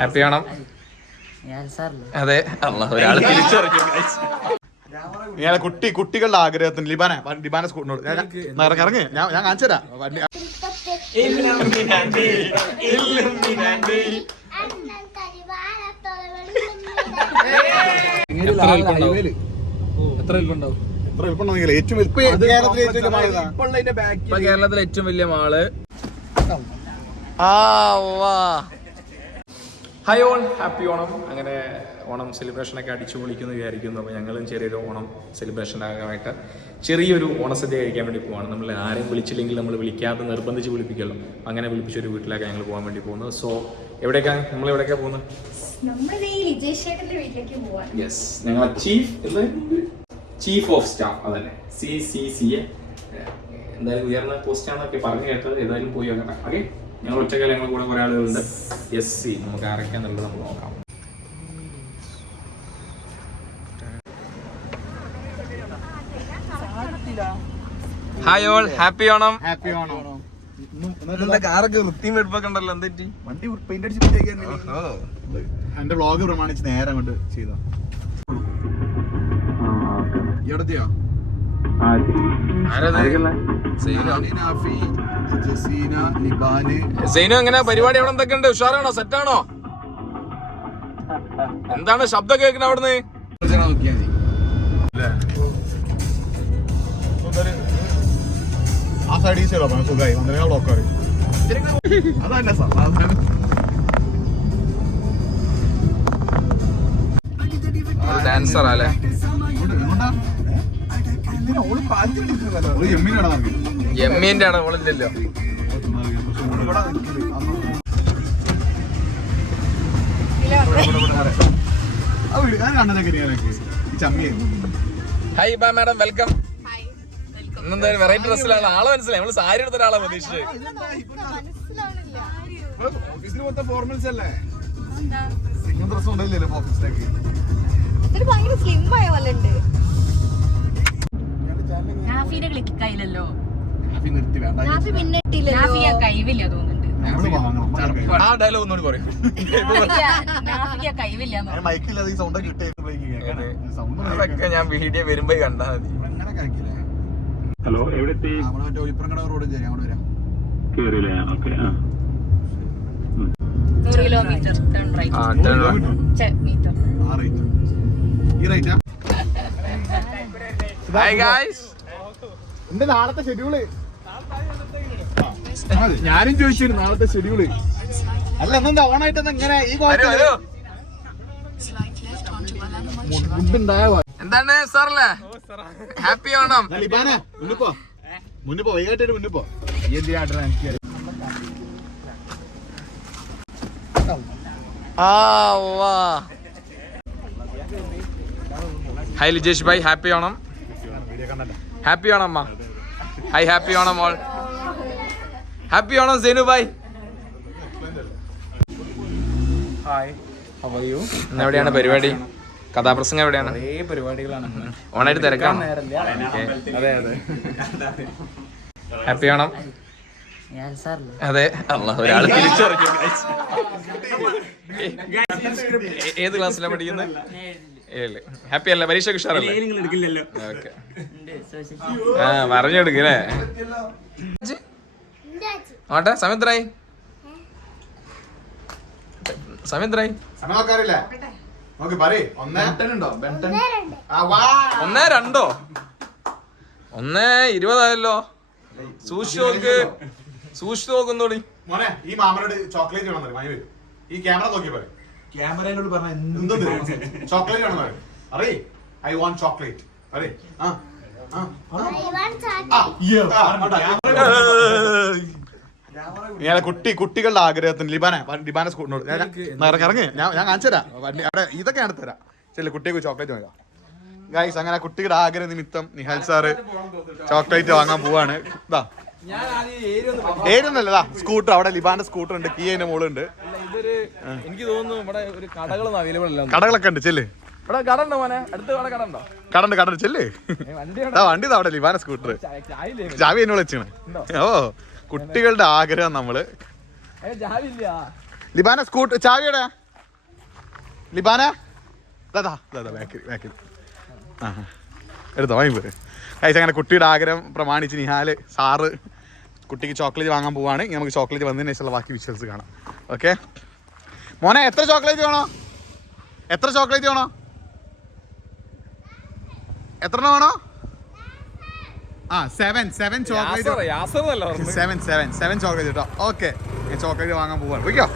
Happy ആണോ? അതെ, ഒരാള് തിരിച്ചറിഞ്ഞു. ഇയാളെ കുട്ടികളുടെ ആഗ്രഹത്തിന് ലിബാന സ്കൂളിനോട് ഇറങ്ങി ഞാൻ കാണിച്ചു തരാം. കേരളത്തിലെ ഏറ്റവും വലിയ mall. Hi all, happy Onam. അങ്ങനെ ഓണം സെലിബ്രേഷനൊക്കെ അടിച്ചു പൊളിക്കുന്നു വിചാരിക്കുന്നു. അപ്പോൾ ഞങ്ങളും ചെറിയൊരു ഓണം സെലിബ്രേഷനായിട്ട് ചെറിയൊരു ഓണസദ്യ കഴിക്കാൻ വേണ്ടി പോവാണ്. നമ്മൾ ആരെയും വിളിച്ചില്ലെങ്കിൽ നമ്മൾ വിളിക്കാതെ നിർബന്ധിച്ച് വിളിപ്പിക്കുമല്ലോ. അങ്ങനെ വിളിപ്പിച്ചൊരു വീട്ടിലേക്ക് ഞങ്ങൾ പോകാൻ വേണ്ടി പോകുന്നത്. സോ എവിടേക്കാണ് നമ്മൾ എവിടേക്കാണ് പോകുന്നത്? യെസ്, ഞങ്ങൾ ചീഫ് ഓഫ് സ്റ്റാഫ് അതല്ലേ, CCCA എന്തായാലും ഉയർന്ന പോസ്റ്റാണെന്നൊക്കെ പറഞ്ഞു കേട്ടത്. ഏതായാലും പോയി നോക്കട്ടെ. ഓക്കെ, ഞങ്ങൾ ഒറ്റക്കാലം ഞങ്ങൾ കൂടെ കുറേ ആളുകളുണ്ട്. SC നമുക്ക് ആരൊക്കെയാന്നുള്ളത് നമ്മൾ നോക്കാം. Hi all, happy Onam. Happy Onam. കാറൊക്കെ വൃത്തിയും വെടുപ്പൊക്കെ ഉണ്ടല്ലോ. എന്തെറ്റി വണ്ടി പെയിന്റ് അടിച്ച് എന്റെ വ്ളോഗ് പ്രമാണിച്ച് നേരെ അങ്ങോട്ട് ചെയ്തോ. ഇവിടെയോ സൈനു എങ്ങനെ പരിപാടി? അവിടെ എന്തൊക്കെ ഉണ്ട്? ഉഷാറാണോ? സെറ്റാണോ? എന്താണ് ശബ്ദം കേൾക്കുന്നത് അവിടുന്ന്? ആ സൈഡ് സുഖമായി ബ്ലോക്കാറ് അതന്നെ സാധാരണ. ഡാൻസർ അല്ലേ? എമ്മിന്റെ ആണ് ഓളില്ലല്ലോ. Hi madam, welcome. ഇന്നെന്തായാലും വെറൈറ്റി ഡ്രസ്സിലാണ്. ആളെ മനസ്സിലായി. നമ്മള് സാരി എടുത്ത ഒരാളെ പ്രതീക്ഷിച്ചത്. ഓഫീസിൽ മൊത്തം ഫോർമൽസ് അല്ലേ? ഡ്രസ് ഉണ്ടല്ലോ ഓഫീസിലേക്ക്. ആ ഡയലോഗ് ഒന്നുകൂടി പറയും. അതൊക്കെ ഞാൻ വീഡിയോ വരുമ്പോ കണ്ടാ മതി. ഹലോ, എവിടെ എത്തി? ഒലിപ്പറങ്ങട റോഡ് കയറി അങ്ങോട്ട് വരാം. കേറില്ലേ? ഓക്കെ. 100 kilometre turn right. ഈ റൈറ്റാ? ഹായ് ഗായ്സ്, എന്റെ നാളത്തെ ഷെഡ്യൂള് ഞാനും ചോദിച്ചിരുന്നു. നാളത്തെ ഷെഡ്യൂള് അല്ല എന്താ ഓണായിട്ട് എങ്ങനെ ഈ എന്താണ് സാറല്ലേ? ഹാപ്പി ഓണം. മുന്നിപ്പോ വൈകാട്ടായിട്ട് മുന്നിപ്പോ ഹായ് ലിജേഷ് ഭായ്, ഹാപ്പി ഓണം. ഹാപ്പി ഓണം അമ്മ. Hi, happy Onam all. Happy Onam Senu ഭായ്. Hi, how are you? ഇന്ന് എവിടെയാണ് പരിപാടി? കഥാപ്രസംഗം എവിടെയാണ്? പരിപാടികളാണ്. ഓണായിട്ട് തിരക്കാണ്. ഹാപ്പി ഓണം. അതെ, ഒരാള് തിരിച്ചറിഞ്ഞു. ഏത് ക്ലാസ്സിലാണ് പഠിക്കുന്നത്? 7. ഹാപ്പി അല്ലേ? പരീക്ഷ ഉഷാറല്ലേ? ഓക്കെ, പറഞ്ഞെടുക്കല്ലേ? ആട്ടെ, സമയത്രായി? സമയത്രായി? 1:02 1:20 സൂക്ഷിച്ചു നോക്കുന്നോടി മോനെ. ഈ മാമനോട് ചോക്ലേറ്റ് വേണം പറയും. ഈ ക്യാമറ നോക്കി പറയും. ക്യാമറയോട് പറഞ്ഞ ചോക്ലേറ്റ് വേണം പറയും. അറിയേ, ഐ വാണ്ട് ചോക്ലേറ്റ് പറയേ. ഇയാളെ കുട്ടികളുടെ ആഗ്രഹത്തിന് ലിബാന സ്കൂളിനോട് ഇറങ്ങി ഞാൻ കാണിച്ചു തരാം. അവിടെ ഇതൊക്കെ ആണ് തരാം. ചില കുട്ടികൾക്ക് ചോക്ലേറ്റ് വാങ്ങാം ഗൈസ്. അങ്ങനെ കുട്ടികളുടെ ആഗ്രഹ നിമിത്തം നിഹാൽ സാറ് ചോക്ലേറ്റ് വാങ്ങാൻ പോവാണ്. ഇതാ ഏരിയൊന്നല്ലതാ സ്കൂട്ടർ. അവിടെ ലിബാന്റെ സ്കൂട്ടർ ഉണ്ട്, കിയന്റെ മോളുണ്ട്. എനിക്ക് തോന്നുന്നു ഇവിടെ ഒരു കടകളൊന്നും അവൈലബിൾ അല്ല. കടകളൊക്കെ ഉണ്ട്. ചെല്ല്. ഇവിടെ കട ഉണ്ടോ മോനെ? അടുത്ത് കട ഉണ്ടോ? കടണ്ട് ചെല്ല്. വണ്ടി അവിടെ ലിബാന സ്കൂട്ടർ. ചാവി എന്നോട് വെച്ചാണ്. ഓ, കുട്ടികളുടെ ആഗ്രഹം നമ്മള് ലിബാന സ്കൂട്ട് ചാവിയുടെ ലിബാന ബാക്കിൽ ആ എടുത്തോ വാങ്ങി പോരെ കഴിച്ച അങ്ങനെ കുട്ടിയുടെ ആഗ്രഹം പ്രമാണിച്ച് നിഹാല് സാറ് കുട്ടിക്ക് ചോക്ലേറ്റ് വാങ്ങാൻ പോവാണ്. ഇനി നമുക്ക് ചോക്ലേറ്റ് വന്നതിന് ശേഷമുള്ള ബാക്കി വിഷ്വൽസ് കാണാം. ഓക്കെ മോനെ എത്ര ചോക്ലേറ്റ് വേണോ? എത്ര ചോക്ലേറ്റ് വേണോ? എത്രണ്ണം വേണോ? ആ 7 ചോക്ലേറ്റ് 7 ചോക്ലേറ്റ് കേട്ടോ. ഓക്കെ ചോക്ലേറ്റ് വാങ്ങാൻ പോവാണ്. പോയിക്കോ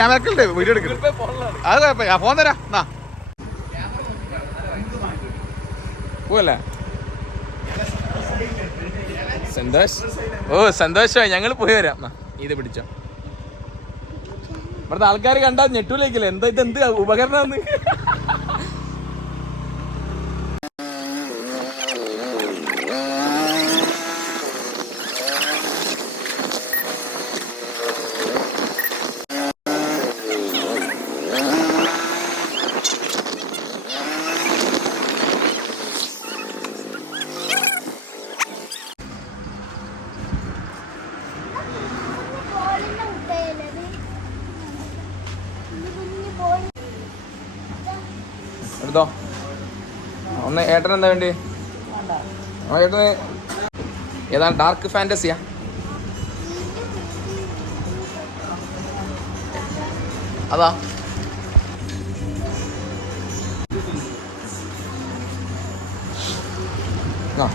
ഞാൻ വെക്കലുണ്ട് വീഡിയോ എടുക്കും. അത് കുഴപ്പമില്ല ഫോൺ തരാം. എന്നാ പോവല്ലേ സന്തോഷമായി ഞങ്ങൾ പോയി വരാം. ഇത് പിടിച്ചോ. ഇവിടുത്തെ ആൾക്കാർ കണ്ടാ ഞെട്ടൂലേക്കില്ല എന്താ ഇതെന്ത് ഉപകരണന്ന്. എടുത്തോ. ഒന്ന് ഏട്ടൻ എന്താ വേണ്ടി? ഏട്ടന് ഏതാണ് ഡാർക്ക് ഫാന്റസിയാ? അതാ ആ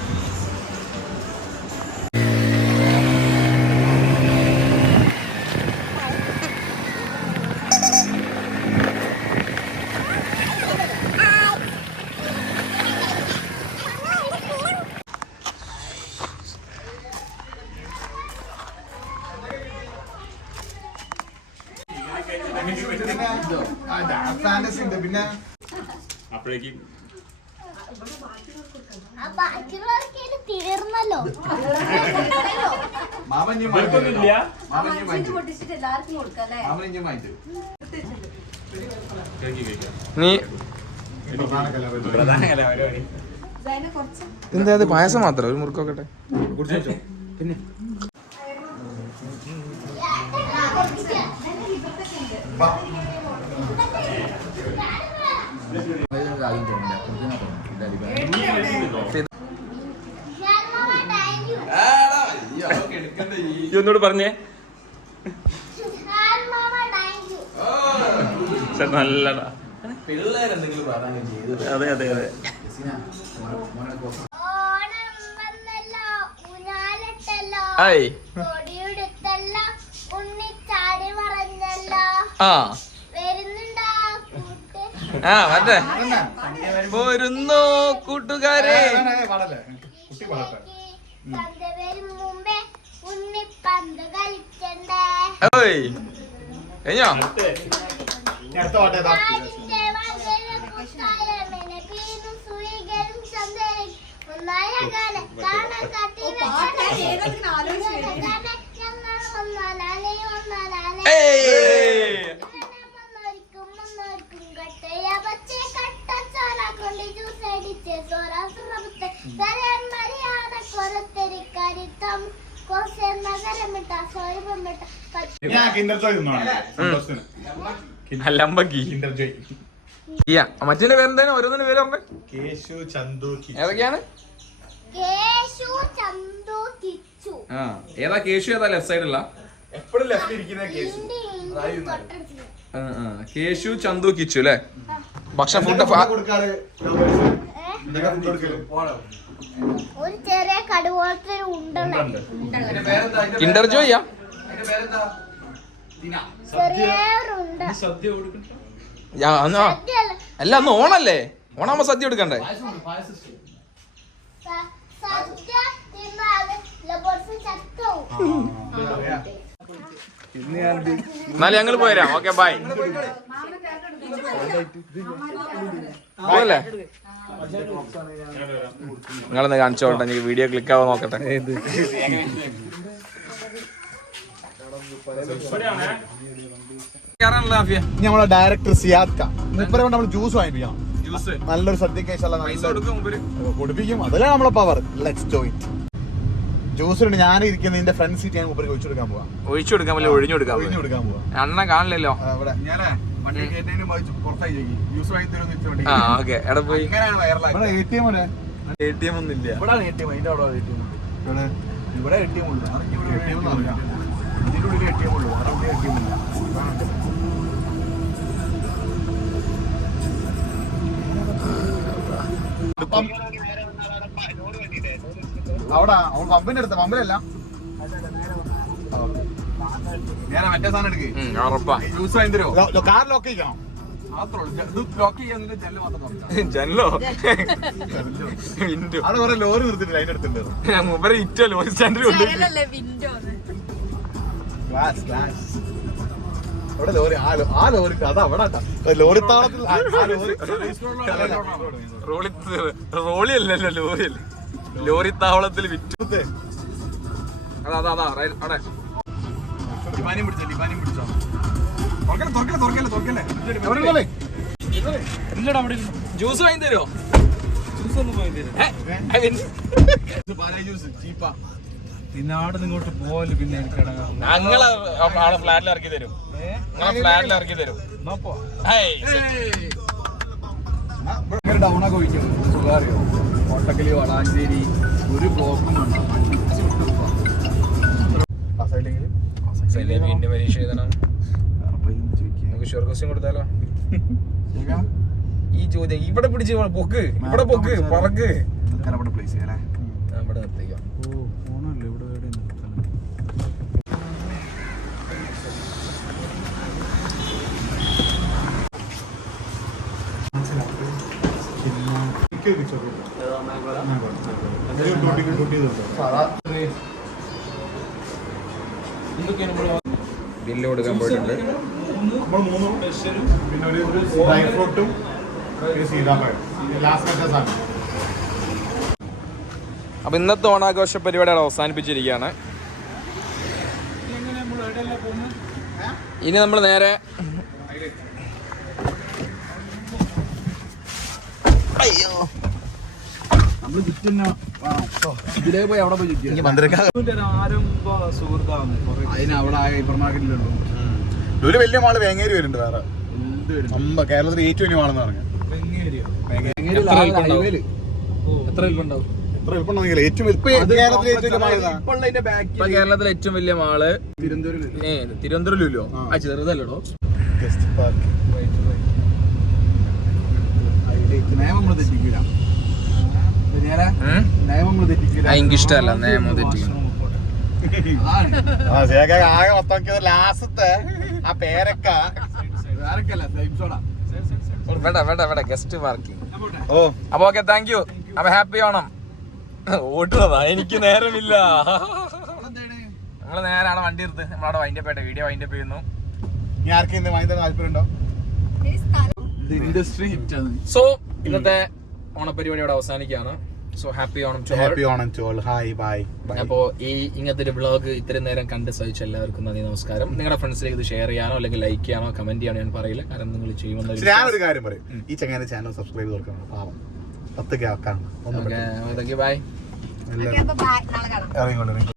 പിന്നെ അപ്പോഴേക്കും തീർന്നല്ലോ. നീ എന്താ അത് പായസം മാത്രം ഒരു മുറുക്കൊക്കെ പിന്നെ ഒന്നുകൂടെ പറഞ്ഞേ. നല്ലടാ പിള്ളേരെന്തെങ്കിലും പ്രാധാന്യം ചെയ്തു. അതെ അതെ അതെ. ആ മറ്റേ പോരുന്നോ കൂട്ടുകാരെ. കഴിഞ്ഞോ? മറ്റേ പേരെന്താണ്? ഓരോന്നിന്റെ പേര് പറഞ്ഞേ. കേശു ചന്തു ഏതൊക്കെയാണ്? ഏതാ കേശു? ഏതാ ലെഫ്റ്റ് സൈഡുള്ള? എപ്പോഴും ലെഫ്റ്റ് ഇരിക്കുന്ന കേശു. കേശു ചന്തു കിച്ചു അല്ലേ? ഭക്ഷണം ഫുഡ് ഒരു ചെറിയ കടുപോലത്തെ ഉണ്ടല്ലോ. കിൻഡർ ജോയ്യാ? ചെറിയൊരുണ്ട. അല്ല അന്ന് ഓണല്ലേ? ഓണാകുമ്പോ സദ്യ എടുക്കണ്ടേ? സദ്യ തിന്നാല് ലബോർസ് ചത്തവും. എന്നാലും ഞങ്ങൾ പോരാം. Okay bye. പോയല്ലേ? നിങ്ങളൊന്ന് കാണിച്ചോട്ടെ. എനിക്ക് വീഡിയോ ക്ലിക്ക് ആവാൻ നോക്കട്ടെ. നമ്മളെ ഡയറക്ടർ സിയാദ് ഖാൻ മുപ്പരെ നമ്മൾ ജ്യൂസ് വാങ്ങിപ്പിക്കണം. ജ്യൂസ് നല്ലൊരു സദ്യക്ക് കുടിപ്പിക്കും. അതല്ലേ നമ്മളെ പവർ. Let's do it. ജ്യൂസിലുണ്ട് ഞാൻ ഇരിക്കുന്ന നിന്റെ ഫ്രണ്ട് സീറ്റ് ഞാൻ ഉപരി ഒഴിച്ചു കൊടുക്കാൻ പോവാം. ഒഴിച്ചു കൊടുക്കാൻ പറ്റില്ല, ഒഴിഞ്ഞു കൊടുക്കാൻ ഒഴിഞ്ഞു കൊടുക്കാൻ പോവാം. അണ്ണ കാണില്ലല്ലോ. ഇവിടെ ഞാനേ വണ്ടി കയറ്റേനും പുറത്തായി ചോദിക്കും ജ്യൂസ് വാങ്ങി തരുമെന്ന് ആ ഓക്കെ. എവിടെ പോയി? ഇങ്ങനെയാണ് വൈറലായി. ATM ഒന്നും ഇല്ല. ഇവിടെ ATM അതിന്റെ അവിടെ ATM ഇവിടെ ATM ഉള്ളു. ATM ഒന്നും അറിയാം. ഇതിന്റെ ഉള്ളിൽ ATM ഉള്ളു. അവിടെ ATM ഇല്ല. അവിടെ പമ്പിന്റെ അടുത്ത് പമ്പിലല്ല ഞാൻ മറ്റേ സാധനം എടുക്കേ ഉറപ്പാ. ജ്യൂസ് വാങ്ങി തരുമോ? കാർ ലോക്ക് ചെയ്യണം. ജനലോ അവിടെ കുറെ ലോറി നിർത്തിട്ടില്ല അതിന്റെ അടുത്തുണ്ട്. മൂപ്പരെ ഇറ്റോ ലോറി സ്റ്റാൻഡിൽ ഉണ്ട്. ഗ്ലാസ് അവിടെ ലോറി ആ ലോറി അതാ അവിടെ ലോറി താളത്തിൽ റോളി അല്ലല്ലോ, ലോറി അല്ല. ലോറി താവളത്തിൽ വിറ്റു. അതാ അതാ അവിടെ ലിബാനിയും പിടിച്ചോ ജ്യൂസ് വാങ്ങി തരുമോ? പിന്നെ ഇങ്ങോട്ട് പോവല് പിന്നെ ഞങ്ങളെ ഫ്ലാറ്റിൽ ഇറക്കി തരും. ഫ്ലാറ്റിൽ ഇറക്കി തരും. ഡൗണൊക്കെ ഒഴിക്കും. സുഖാറിയോ കോട്ടക്കല് വളാഞ്ചേരി ഒരു ബ്ലോക്കും പിന്നെ പരീക്ഷ എഴുതണം. നമുക്ക് ഷുവർ ക്വസ്റ്റ്യൻ കൊടുത്താലോ? ഈ ചോദ്യം ഇവിടെ പിടിച്ച് പൊക്ക്, ഇവിടെ പൊക്ക്, പറക്ക്. പ്ലേസ് ചെയ്യാം ഇവിടെ നിർത്തിക്കാം. ബില്ല് കൊടുക്കാൻ പോയിട്ടുണ്ട്. നമ്മൾ 3 പിന്നെ ഒരു ഡ്രൈ ഫ്രൂട്ടും സീതാപ്പഴം ലാസ്റ്റ് സാധനം. അപ്പൊ ഇന്നത്തെ ഓണാഘോഷ പരിപാടികൾ അവസാനിപ്പിച്ചിരിക്കുകയാണ്. ഇനി നമ്മൾ നേരെ ഇതിലേ പോയി അവിടെ പോയി ആരംഭ സുഹൃത്താണ്. അതിന് അവിടെ ഹൈപ്പർ മാർക്കറ്റിലുള്ളൂ. ഒരു വലിയ മാള് വേങ്ങേരി വരുന്നുണ്ട്. വേറെ കേരളത്തിൽ ഏറ്റവും വലിയ മാളെന്ന് പറഞ്ഞു. എത്ര വിൽപ്പുണ്ടാവും? കേരളത്തിലെ ഏറ്റവും വലിയ മാള് തിരുവനന്തപുരമില്ലോ? ആ ചെറുതല്ലോ. എനിക്കിഷ്ടല്ല നിയമം തെറ്റിക്കണം. ആകെ മൊത്തം ലാസ്റ്റത്തെ ആ പേരക്ക വേണ്ട ഗസ്റ്റ് പാർക്കിംഗ്. അപ്പൊ ഓക്കെ, താങ്ക് യു. അപ്പൊ ഹാപ്പി ഓണം. ഓട്ടുന്നതാ, എനിക്ക് നേരമില്ല. നമ്മള് നേരെ അവിടെ വണ്ടി എടുത്ത് നമ്മളവിടെ വൈൻഡപ്പ് ആയിട്ട് വീഡിയോ വൈൻഡപ്പ് ചെയ്യുന്നു. സോ ഇന്നത്തെ ഓണപരിപാടി അവിടെ അവസാനിക്കുകയാണ്. So happy Onam to all. അപ്പോ ഈ ഇങ്ങനത്തെ ഒരു വ്ളോഗ് ഇത്രയും നേരം കണ്ട് സഹിച്ച എല്ലാവർക്കും നന്ദി, നമസ്കാരം. നിങ്ങളുടെ ഫ്രണ്ട്സിലേക്ക് ഇത് ഷെയർ ചെയ്യാനോ അല്ലെങ്കിൽ ലൈക്ക് ചെയ്യാനോ കമന്റ് ചെയ്യാനോ ഞാൻ പറയില്ല, കാരണം നിങ്ങൾ ചെയ്യുമെന്ന്. ഞാനൊരു കാര്യം പറയും, ഈ ചങ്ങാന്റെ ചാനൽ സബ്സ്ക്രൈബ് ചെയ്ത് പാവം 10K ആക്കാണ്. ബൈ. നാളെ കാണാം. ഇറങ്ങിക്കൊണ്ടിരിക്കും.